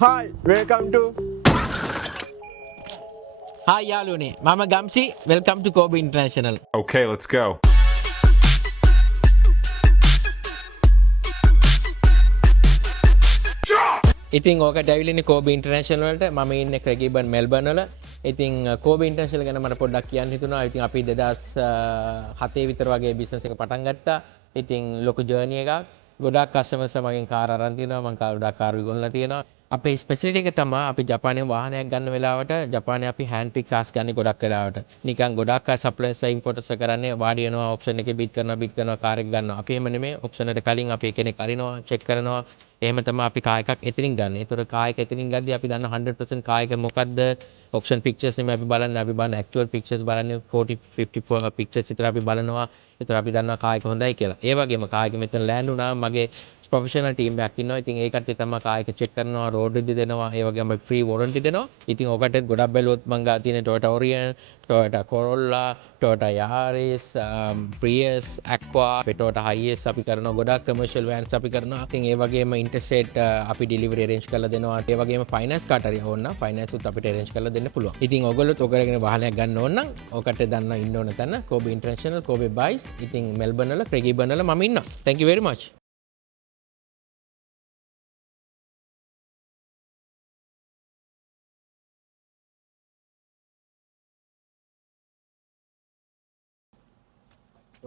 Hi, welcome to. Hi යාළුවනේ මම ගම්සි welcome to Kobe International. Okay, let's go. ඉතින් ඕකට ඇවිල්ලානේ Kobe International වලට මම ඉන්නේ ක්‍රැගිබන් මෙල්බර්න් වල. ඉතින් Kobe International ගැන මට පොඩ්ඩක් කියන්න හිතුණා. ඉතින් අපි 2007 විතර වගේ බිස්නස් එක පටන් ගත්තා. ඉතින් ලොකු ජර්නි එකක්. ගොඩාක් කස්ටමර්ස් මගෙන් කාර් අරන් තියෙනවා. මම ගොඩාක් කාර් විකුණලා තියෙනවා. අපේ ස්පෙෂලිටි එක තමයි අපි ජපානයේ වාහනයක් ගන්න වෙලාවට ජපානයේ අපි හෑන්ඩ් පික් කාස් ගන්න ගොඩක් වෙලාවට. නිකන් ගොඩක් අය සප්ලයර්ස් ඉම්පෝටර්ස් කරන්නේ වාඩි වෙනවා ඔප්ෂන් එකේ බිඩ් කරනවා කාර් එක ගන්නවා. අපි එහෙම නෙමෙයි ඔප්ෂන් එකට කලින් අපි කෙනෙක් අරිනවා චෙක් කරනවා. එහෙම තමයි අපි කාර් එකක් එතනින් ගන්න. ඒතර කාර් එක එතනින් ගද්දී අපි දන්න 100% කාර් එක මොකද්ද ඔප්ෂන් පික්චර්ස් නෙමෙයි අපි බලන්නේ. අපි බලන්නේ ඇක්චුවල් පික්චර්ස් බලන්නේ 40 50 පික්චර්ස් විතර අපි බලනවා. ඒතර අපි දන්නවා කාර් එක හොඳයි කියලා. ඒ වගේම කාර් එක මෙතන ලෑන්ඩ් වුණාම මගේ ප්‍රොෆෙෂනල් ටීම් එකක් ඉන්නවා. ඉතින් ඒ කට්ටිය තමයි කාර් එක චෙක් කරනවා, රෝඩ් රිදි දෙනවා, ඒ වගේම ෆ්‍රී වොරන්ටි දෙනවා. ඉතින් ඔකට ගොඩක් බැලුවොත් මං ගා තියෙන Toyota Orion, Toyota Corolla, Toyota Yaris, Prius, Aqua, Toyota Hiace අපි කරනවා. ගොඩක් කමර්ෂියල් වෑන්ස් අපි කරනවා. ඉතින් ඒ වගේම ඉන්ටර්ස්ටේට් අපි ඩිලිවරි arrange කරලා දෙනවා. ඒ වගේම ෆයිනෑන්ස් කාට හරි ඕන නම් ෆයිනෑන්ස් උත් අපිට arrange කරලා දෙන්න පුළුවන්. ඉතින් ඔයගොල්ලොත් ඔයගොල්ලෝගෙන වාහනයක් ගන්න ඕන නම් ඔකට දන්න ඉන්න ඕන තැන Kobe International, Kobe Buys. ඉතින් මෙල්බර්න් වල, ක්‍රැගිබන් වල මම ඉන්නවා. Thank you very much.